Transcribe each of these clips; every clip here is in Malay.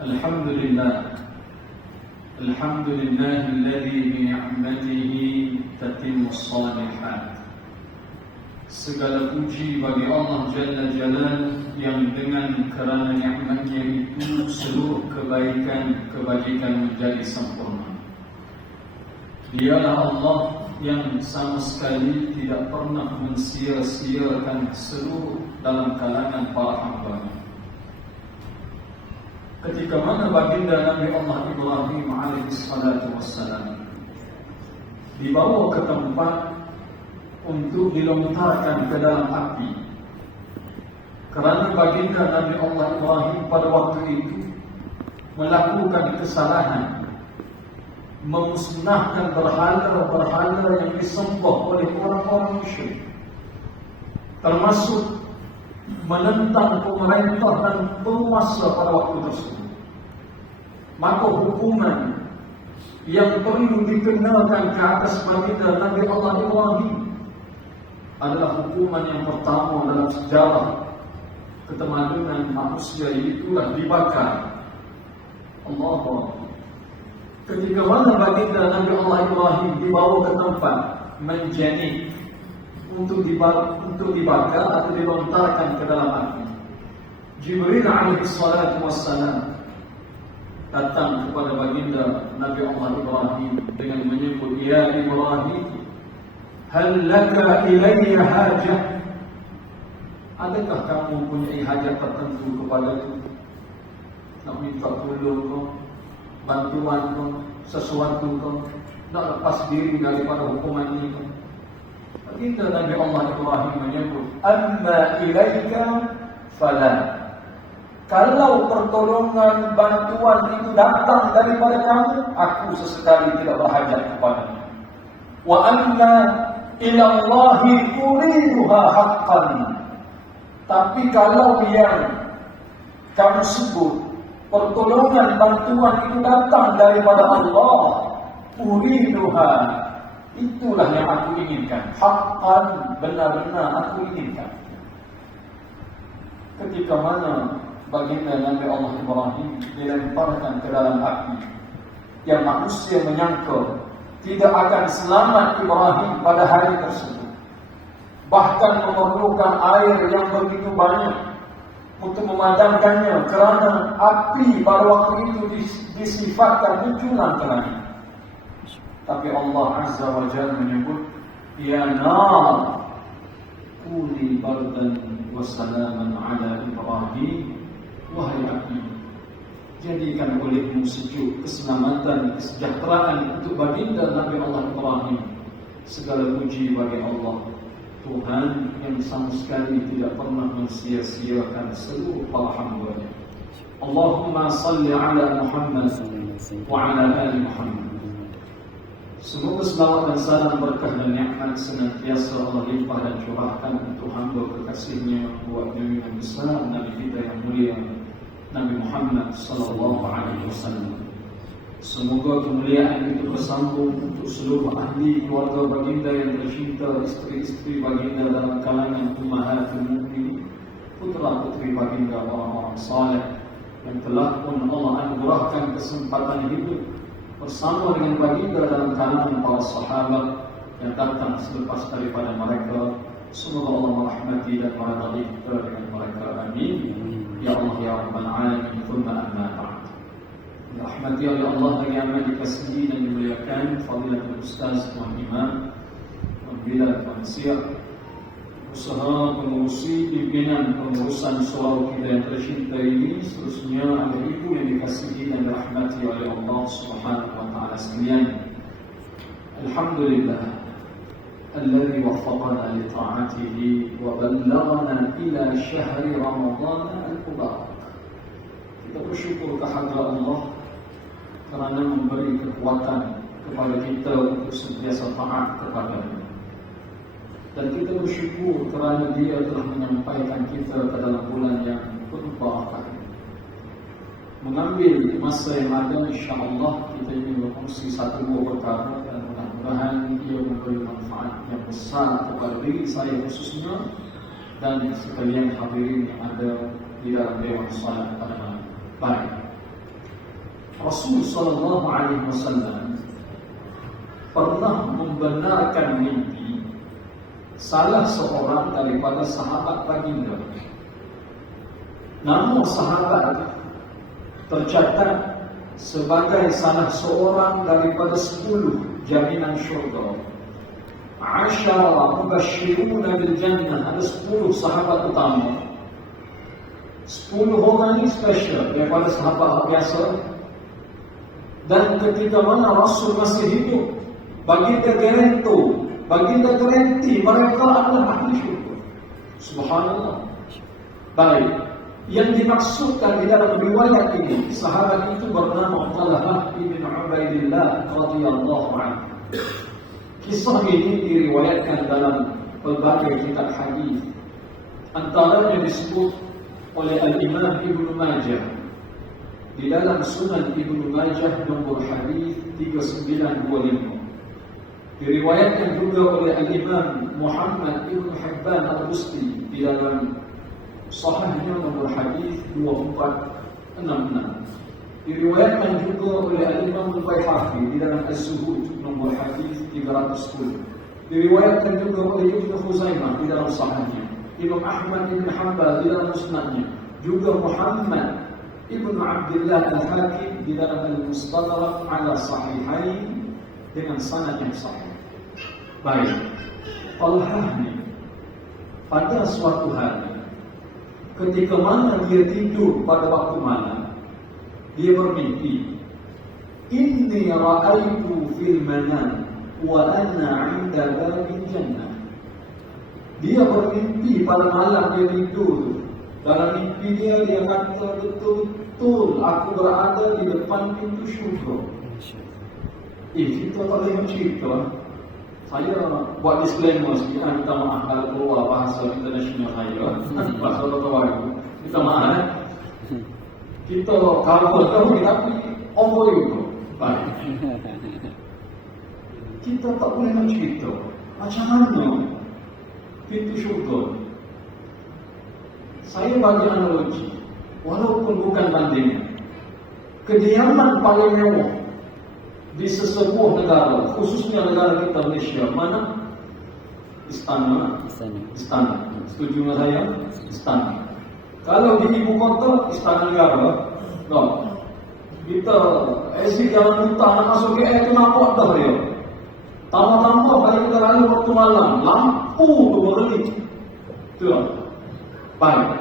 Alhamdulillah alladzi bi ni'matihi tatimmus shalihat. Segala puji bagi Allah Jalla Jalaluhu yang dengan kerana nikmatnya itu seluruh kebajikan menjadi sempurna. Dialah Allah yang sama sekali tidak pernah mensia-siakan seluruh dalam kalangan para hamba-Nya. Ketika mana baginda Nabi Allah Ibrahim alaihissalatu wassalam dibawa ke tempat untuk dilontarkan ke dalam api, kerana baginda Nabi Allah Ibrahim pada waktu itu melakukan kesalahan, memusnahkan berhala-berhala yang disembah oleh orang-orang musyrik, termasuk menentang pemerintah dan penguasa pada waktu tersebut. Maka hukuman yang perlu dikenakan ke atas baginda Nabi Allah Ibrahim adalah hukuman yang pertama dalam sejarah ketamadunan manusia, itulah dibakar. Allah. Ketika mana baginda Nabi Allah Ibrahim dibawa ke tempat menjadi untuk dibakar atau dilontarkan ke dalam api, Jibril alaihissalatu wassalam datang kepada baginda Nabi Allah Ibrahim dengan menyebut, "Ya Ibrahim, hal laka ilayya hajah?" Adakah kamu mempunyai hajat tertentu kepadaku? Nak minta tolong kau, bantuan kau, sesuatu kau, nak lepas diri daripada hukuman ini kau? Baginda Nabi Allah Ibrahim menyebut, "Amma ilaika fala." Kalau pertolongan, bantuan itu datang daripada kamu, aku sesekali tidak berhajat kepadanya. Wa anna ila Allahi uriduha haqqan. Tapi kalau yang kamu sebut pertolongan, bantuan itu datang daripada Allah, uriduha, itulah yang aku inginkan. Haqqan, benar-benar aku inginkan. Ketika mana baginda Nabi Allah Ibrahim dilemparkan ke dalam api, yang manusia menyangka tidak akan selamat Ibrahim pada hari tersebut, bahkan memerlukan air yang begitu banyak untuk memadamkannya, kerana api pada waktu itu disifatkan menjulang ke langit. Tapi Allah Azza wa Jalla menyebut, "Ya nar, kuni bardan wa salaman ala Ibrahim." Wahai api, jadikan olehmu sejuk, keselamatan, kesejahteraan untuk baginda Nabi Allah Ibrahim. Segala puji bagi Allah, Tuhan yang sama sekali tidak pernah mensia-siakan seluruh para hamba-Nya. Allahumma salli ala Muhammad wa ala ali Muhammad. Semoga selawat dan salam, berkah dan nikmat senantiasa Allah limpah dan curahkan untuk hamba kekasihnya, buat Nabi yang besar, Nabi kita yang mulia, Nabi Muhammad sallallahu alaihi wasallam. Semoga kemuliaan itu bersambung untuk seluruh ahli keluarga baginda yang tercinta, isteri-isteri baginda dalam kalangan ummahatul mukminin, putra-putri baginda, orang-orang saleh yang telah pun Allah anugerahkan kesempatan hidup bersama dengan baginda dalam kalangan para sahabat yang datang selepas daripada mereka. Semoga Allah merahmati dan meridai kita dengan mereka. Amin. Ya Allah ya Rabbal Alamin. Thumma amma ba'd. Dirahmati oleh Allah yang amat dikasihi dan dimuliakan Fadilatul Ustaz Tuan Imam Pembina Manusia, usaha pengurusi pimpinan pengurusan surau kita yang tercinta ini, seterusnya ada ibu yang dikasihi dan dirahmati oleh Allah Subhanahu wa taala sekalian. Alhamdulillah alladzi waffaqana li ta'atihi wa ballaghana ila syahri Ramadan al-mubarak. Kita bersyukur kehadirat Allah kerana memberi kekuatan kepada kita untuk sentiasa taat kepada-Nya. Dan kita bersyukur kerana Dia telah menyampaikan kita ke dalam bulan yang penuh barakah. Mengambil masa yang ada, insya-Allah kita ingin berkongsi satu dua perkara, dan mudah-mudahan ia memberi manfaat yang besar kepada diri saya khususnya dan sekalian hadirin yang ada di dalam dewan salat pada malam. Baik. Rasul sallallahu alaihi wasallam pernah membenarkan mimpi salah seorang daripada sahabat baginda. Nama sahabat tercatat sebagai salah seorang daripada 10 jaminan syurga. 10 mubashshiruna bil jannah, ada 10 sahabat utama. 10 orang ini spesial daripada sahabat biasa. Dan ketika mana Rasul masih hidup, baginda garanti mereka adalah ahli syurga. Subhanallah. Baik, yang dimaksudkan di dalam riwayat ini, sahabat itu bernama Talhah bin Ubaidillah radhiyallahu anhu. Kisah ini diriwayatkan dalam berbagai kitab hadis. Antaranya disebut oleh Al-Imam Ibnu Majah di dalam Sunan Ibnu Majah nomor hadis 3925. Diriwayatkan juga oleh Al-Imam Muhammad Ibnu Hibban Al-Busti di dalam Sahihnya nomor hadis 2466. Diriwayatkan juga oleh Al-Imam Al-Baihaqi di dalam As-Suhud nomor hadis 310. Diriwayatkan juga oleh Ibnu Khuzaimah di dalam Sahihnya, Imam Ahmad bin Hanbal di dalam Musnadnya, juga Muhammad Ibnu Abdullah Al-Hakim di dalam Al-Mustadrak ala Sahihain dengan sanad yang sahih. Baik, Talhah ni pada suatu hari ketika mana dia tidur pada waktu malam, dia bermimpi, inni ra'aitu fil manam wa anna 'inda babil jannah. Dia bermimpi pada malam dia tidur. Dalam mimpi dia kata betul-betul aku berada di depan pintu syurga. Kita tak boleh cerita. Saya buat disclaimer sikit, minta maaf kalau keluar bahasa international saya, bahasa orang minta maaf. Kita cover tapi over you. Baik. Kita tak boleh cerita macam mana pintu syurga. Saya bagi analogi, walaupun bukan bandingnya, kediaman paling mewah di sesebuah negara, khususnya negara kita Malaysia, mana? Istana. Setuju dengan saya? Istana. Kalau di ibu kota, istana negara, no. Kita exit jalan hutan nak masuk KL tu nampak dah dia. Tambah-tambah kalau kita lalu waktu malam, lampu tu berlelih. Tu lah. Baik.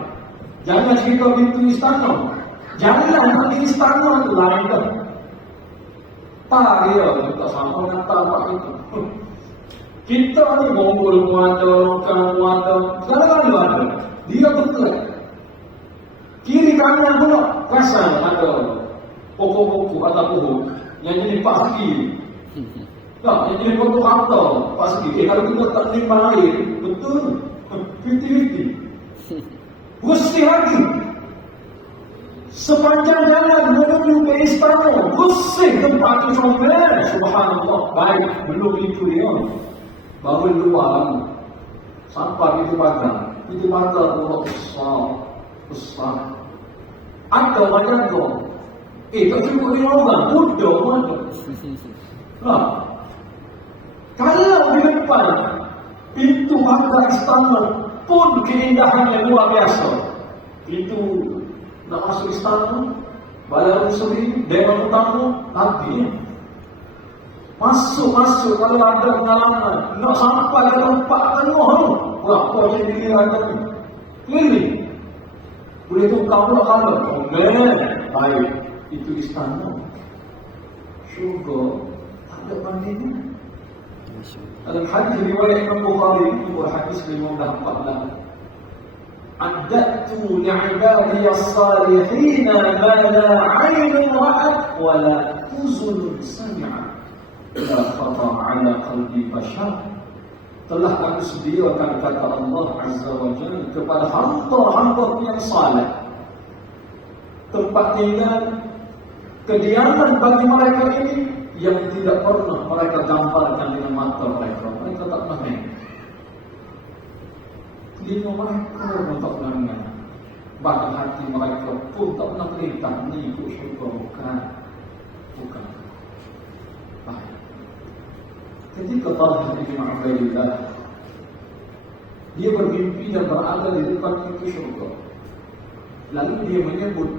Jangan cerita pintu istana. Jangan nanti istana tu lain dah. Tak dia tak sama nak tak itu. Kita ni bonggol muada, kan muada, segala-galanya ada. Dia betul. Kiri kanan pula rasa ada pokok-pokok atau pohon yang jadi pasti. Tak, yang jadi pokok harta pasti. Kalau kita tak nimbang air, betul. 50-50. Gusti lagi sepanjang jalan menuju ke istana, Gusti tempat itu comel. Subhanallah. Baik, belum itu dia baru luar sampai itu pagar pula besar ada banyak tu. Tak cukup 5 orang, mudah mana. Kalau di depan pintu pagar istana pun keindahannya luar biasa. Itu nak masuk istana, balai sendiri, dewan utama, lagi. Masuk kalau ada pengalaman, nak sampai ke tempat penuh tu. Berapa macam diri ada ni? Ini boleh tukar pula kalau. Baik, itu istana. Syurga ada bandingnya. Dalam hadis riwayat Imam Bukhari nomor hadis 514. Addatu li'ibadi as-salihin ma la 'ainun ra'at wa la uzun sami'at la khata 'ala qalbi bashar. Telah aku sediakan, kata Allah Azza wa Jalla, kepada hamba-hamba yang saleh tempat tinggal, kediaman bagi mereka ini yang tidak pernah mereka gambarkan dengan mata mereka. Mereka tak pernah main. Telinga mereka pun tak pernah dengar. Bahkan hati mereka pun tak pernah perintah ni ikut syurga bukan. ketika Talha bin Ubaidillah dia bermimpi dan berada di depan pintu syurga. Lalu dia menyebut,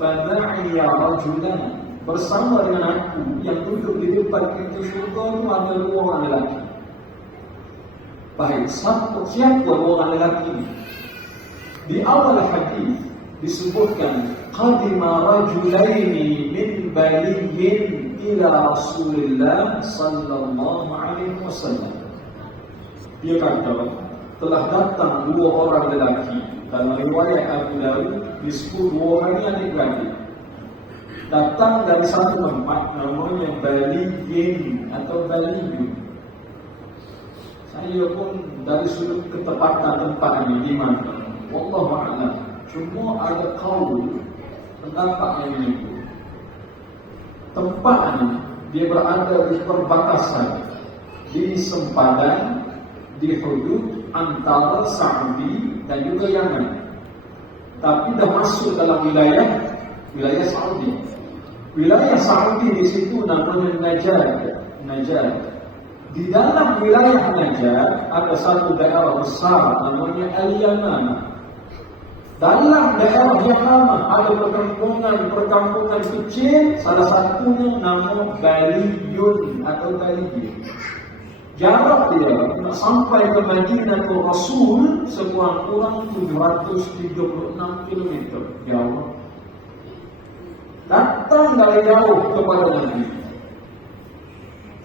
"Fadha'iya rajulan," bersama dengan aku yang duduk di depan pintu syurga itu ada 2 orang lelaki. Baik, siapa 2 orang lelaki ini? Di awal hadis disebutkan, "Qadima rajulaini min baliyyin ila Rasulillah sallallahu alaihi wasallam." Dia kata, telah datang 2 orang lelaki. Dalam riwayat Abu Dawud disebut 2 orang ini adik-beradik. Datang dari satu tempat namanya Baliyyin atau Baliyun. Saya pun dari sudut ketepatan tempat ini di mana, wallahu a'lam, cuma ada qaul pendapat yang menyebut tempat ini dia berada di perbatasan, di sempadan, di hudud antara Saudi dan juga Yaman. Tapi dah masuk dalam wilayah Saudi. Wilayah Saudi di situ namanya Najd. Di dalam wilayah Najd ada satu daerah besar namanya Al-Yaman. Dalam daerah Yaman ada perkampungan kecil, salah satunya nama Baliyun atau Baliyun. Jarak dia nak sampai ke Madinatul Rasul sekurang-kurang 736 km jauh. Datang dari jauh kepada Nabi.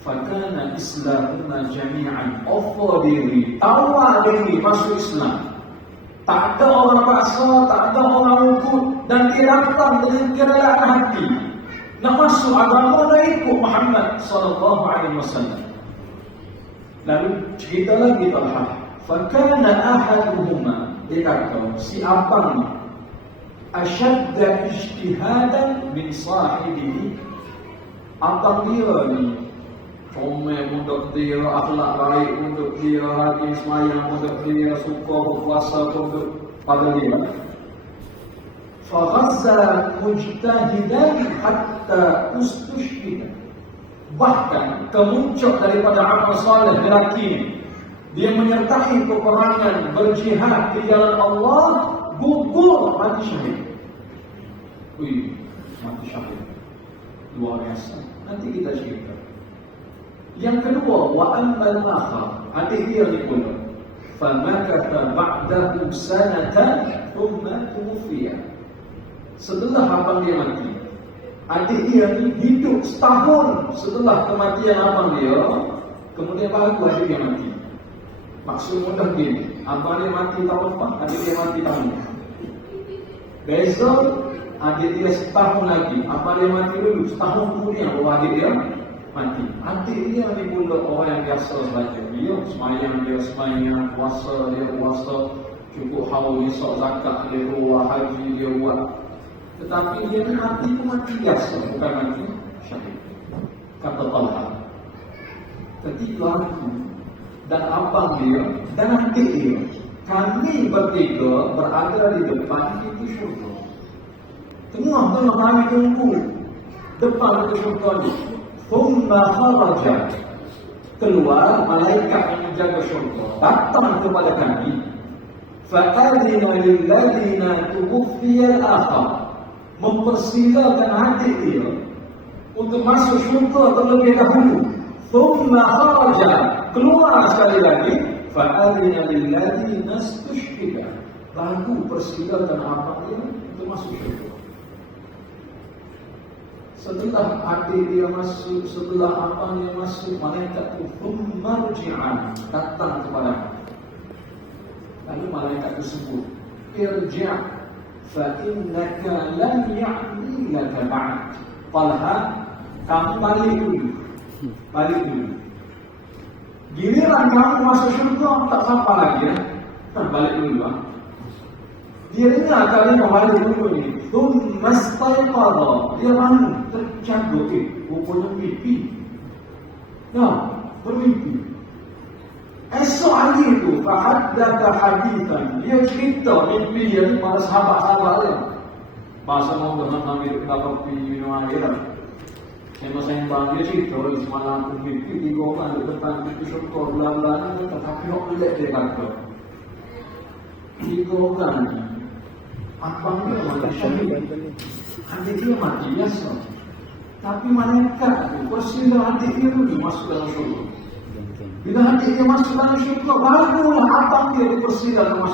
Fakana Islamuna jami'an, offer diri, tawar diri masuk Islam. Tak ada orang paksa, tak ada orang ikut, dan dia datang dengan kerelaan hati nak masuk agama dan ikut Muhammad sallallahu alaihi wasallam. Lalu cerita lagi Talha, fakana ahaduhuma, dia kata si abang ni asyadda ijtihadan min sahibihi. Abang dia ni comel untuk dia, akhlak baik untuk dia, rajin sembahyang untuk dia, suka berpuasa untuk pada dia. Faghazza mujtahidan hatta ustushhida. Bahkan kemuncak daripada amal saleh lelaki, dia menyertai peperangan berjihad di jalan Allah, gugur mati syahid. Mati syahid luar biasa. Nanti kita cerita. Yang kedua, wa ammal akhar, adik dia ni pula, famakatha ba'dahu sanatan thumma tuwfiya. Setelah abang dia mati, adik dia ni hidup setahun setelah kematian abang dia, kemudian baru adik dia mati. Maksud mudah gini, abang dia mati tahun depan, adik dia mati tahun ni. Besok adik dia setahun lagi, abang dia mati dulu, setahun kemudian baru adik dia mati. Adik dia ni pula orang yang biasa saja. Dia sembahyang, puasa dia puasa, cukup haul dia sok zakat dia buat, haji dia buat. Tetapi dia ni mati pun mati biasa, bukan mati syahid. Kata Talha, ketika aku dan abang dia dan adik dia, kami bertiga berada di depan pintu syurga. Tengah-tengah kami tunggu depan pintu syurga ni. Thumma kharaja, keluar malaikat yang menjaga syurga, datang kepada kami. Fa'adina lilladina tuwfiya al-akhar, mempersilakan adik dia untuk masuk syurga terlebih dahulu. Thumma kharaja, keluar sekali lagi. Fa'adina lilladina istushhida, baru persilakan abang dia untuk masuk syurga. Setelah adik dia masuk, setelah abang dia masuk, malaikat itu marji'an, datang kepada. Lalu malaikat tersebut, irji' fa innaka lam ya'ni laka ba'd. Talha, kamu balik dulu. Giliran kamu masuk syurga, tak sampai lagi ya. Balik dulu. Dia dengar kali balik dulu ni. Mastaiqadha, dia bangun tercanggut, rupanya mimpi. Bermimpi. Esok hari itu, fahaddatha hadithan, dia cerita mimpi dia pada sahabat-sahabat dia. Bahasa mau dengan Nabi dapat minum air. Saya sembang dia cerita semalam aku mimpi 3 orang di depan pintu syurga belah-belah ni, tetapi nak pelik dia kata 3 orang ni abang dia mati syahid, adik dia mati biasa, tapi malaikat tu persila adik dia tu masuk dalam syurga. Bila adik dia masuk dalam syurga, barulah abang dia dipersilakan masuk